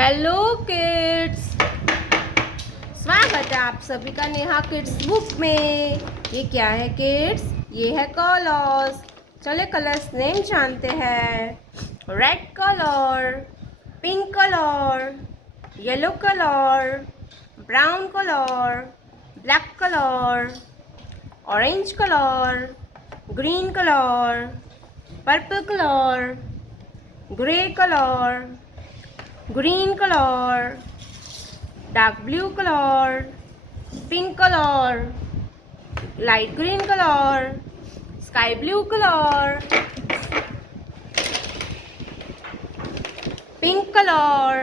Hello kids, स्वागत है आप सभी का नेहा किड्स बुक में। ये क्या है किड्स? ये है कलर्स। चले कलर्स नेम जानते हैं। Red colour, pink colour, yellow colour, brown colour, black colour, orange colour, green colour, purple colour, grey colour, green color, dark blue color, pink color, light green color, sky blue color, pink color.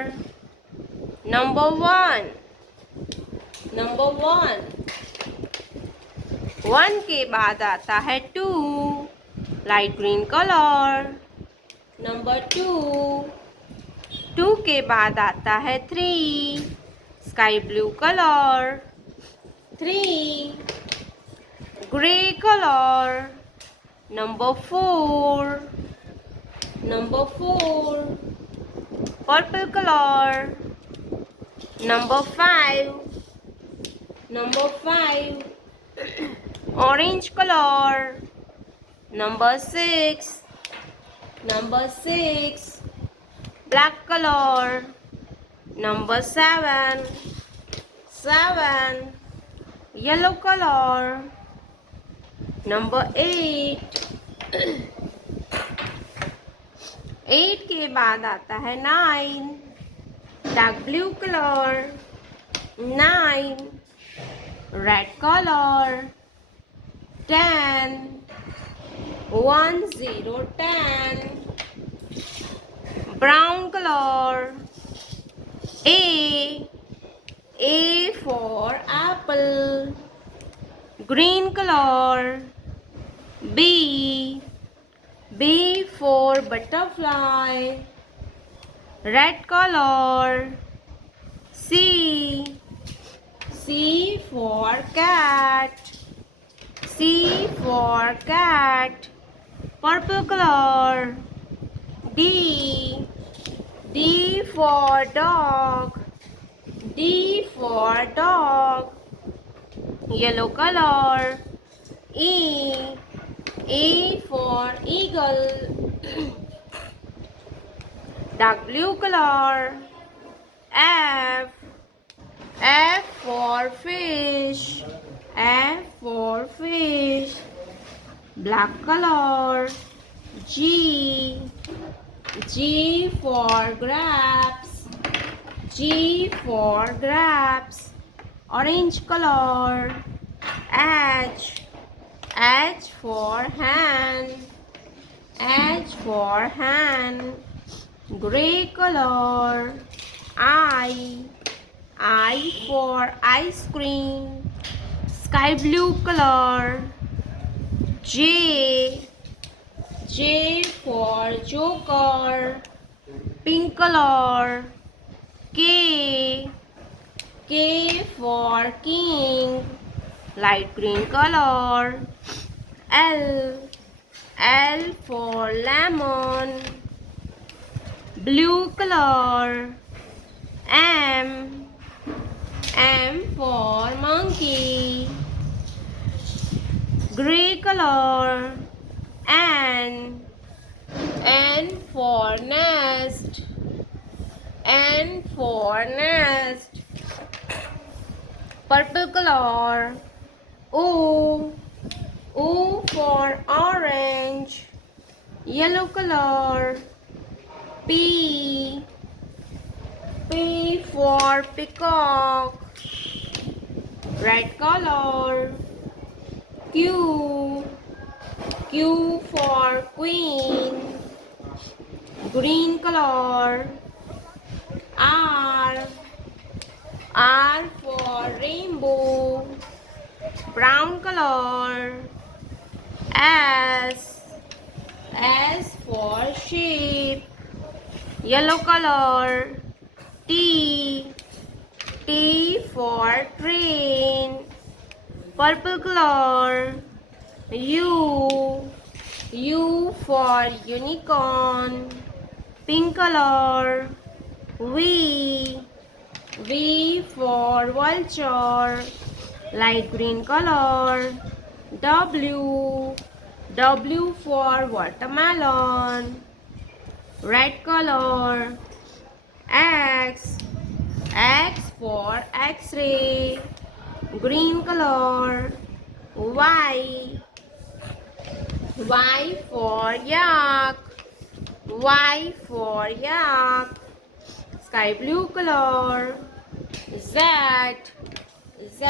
Number one. One के बाद आता है two, light green colour. Number two के बाद आता है three, sky blue colour. Three, grey colour. Number four, purple colour. Number five, orange colour. Number six, black color. Number seven, yellow color. Number eight, eight के बाद आता है nine, dark blue colour. Nine, red colour. Ten, 10, brown color. A for apple, green color. B for butterfly, red color. C for cat, purple color. D for dog, yellow color. E for eagle, dark blue color. F for fish, black color. G for grapes, orange color. H for hand, gray color. I for ice cream, sky blue color. J for joker, pink color. K for king, light green color. L for lemon, blue color. M for monkey, gray color. N for nest, purple color. O for orange, yellow color. P for peacock, red color. Q for queen, green color. R for rainbow, brown color. S for sheep, yellow color. T for train, purple color. U for unicorn, pink color. V for vulture. Light green color. W. W for watermelon. Red color. X. X for X-ray. Green color. Y. Y for yak. Y for yak. Sky blue color. Z. Z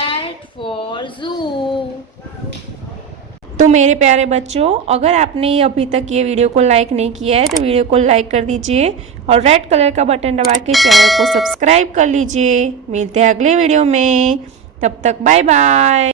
for zoo. तो मेरे प्यारे बच्चों, अगर आपने अभी तक ये video को लाइक नहीं किया है तो वीडियो को लाइक कर दीजिए और रेड कलर का बटन दबा के चैनल को सब्सक्राइब कर लीजिए। मिलते हैं अगले वीडियो में, तब तक बाय बाय।